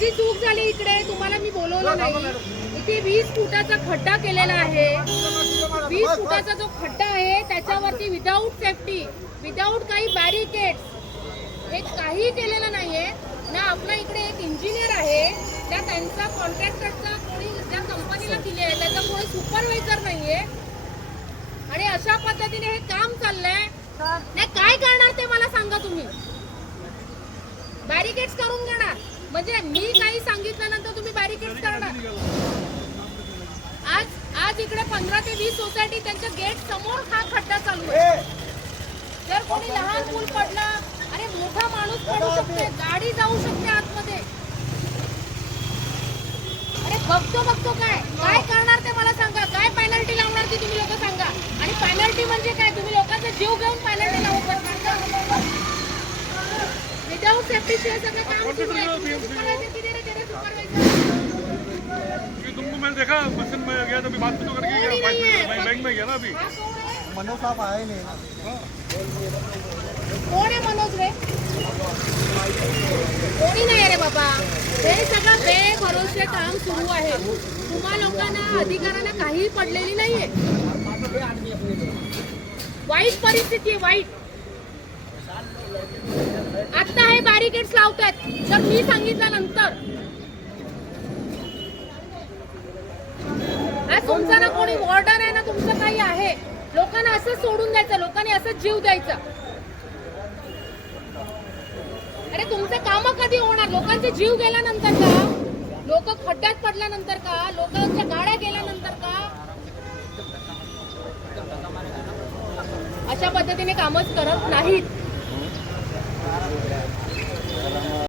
माझी चूक झाली इकडे तुम्हाला मी बोलवलं नाही. इथे वीस फुटाचा खड्डा केलेला आहे. वीस फुटाचा जो खड्डा आहे त्याच्यावरती विदाऊट सेफ्टी विदाऊट काही बॅरिकेड हे काही केलेलं नाहीये. ना आपला इकडे एक इंजिनियर आहे त्या त्यांचा कॉन्ट्रॅक्टरचा कोणी त्या कंपनीला दिले आहे त्याचा कोणी सुपरवायझर नाहीये. आणि अशा पद्धतीने हे काम चाललंय. नाही काय करणार ते मला सांगा तुम्ही? बॅरिकेड्स करून घेणार. म्हणजे मी काही सांगितल्यानंतर तुम्ही बॅरिकेड्स करणार. आज आज इकडे पंधरा ते वीस सोसायटी त्यांच्या गेट समोर हा खड्डा चालू आहे. जर कोणी लहान मूल पडलं अरे मोठा माणूस पडू शकते गाडी जाऊ शकते आतमध्ये. अरे बघतो बघतो काय? काय करणार ते मला सांगा. काय पेनल्टी लावणार ती तुम्ही लोक सांगा. आणि पेनल्टी म्हणजे काय? तुम्ही लोकांचा जीव घेऊन पेनल्टी विदाउट सेफ्टी सगळं काम सुरू आहे तुमचे किती रे तेरे supervisor? तुमको मैंने देखा मशीन में गया तो अभी बात तो करके गया. बैंक बैंक में गया ना अभी। हा? मनोज साहब आए नहीं कोण आहे मनोज रे? कोणी नाही रे बाबा। हे सगळं बेभरोसे काम सुरू आहे. तुम्हा लोकांना काही पडलेली नाहीये. वाईट परिस्थिती आहे वाईट. बॅरिकेड्स लावतायत. तर मी सांगितल्यानंतर. आज तुमचा ना कोणी वॉर्डर आहे ना तुमचं काही आहे. लोकांना असं सोडून द्यायचं लोकांनी असं जीव द्यायचा. अरे तुमचं काम कधी होणार? लोकांचे जीव गेल्यानंतर का? लोक खड्ड्यात पडल्यानंतर का? लोकांच्या गाड्या गेल्यानंतर का? अशा पद्धतीने कामच करत नाहीत.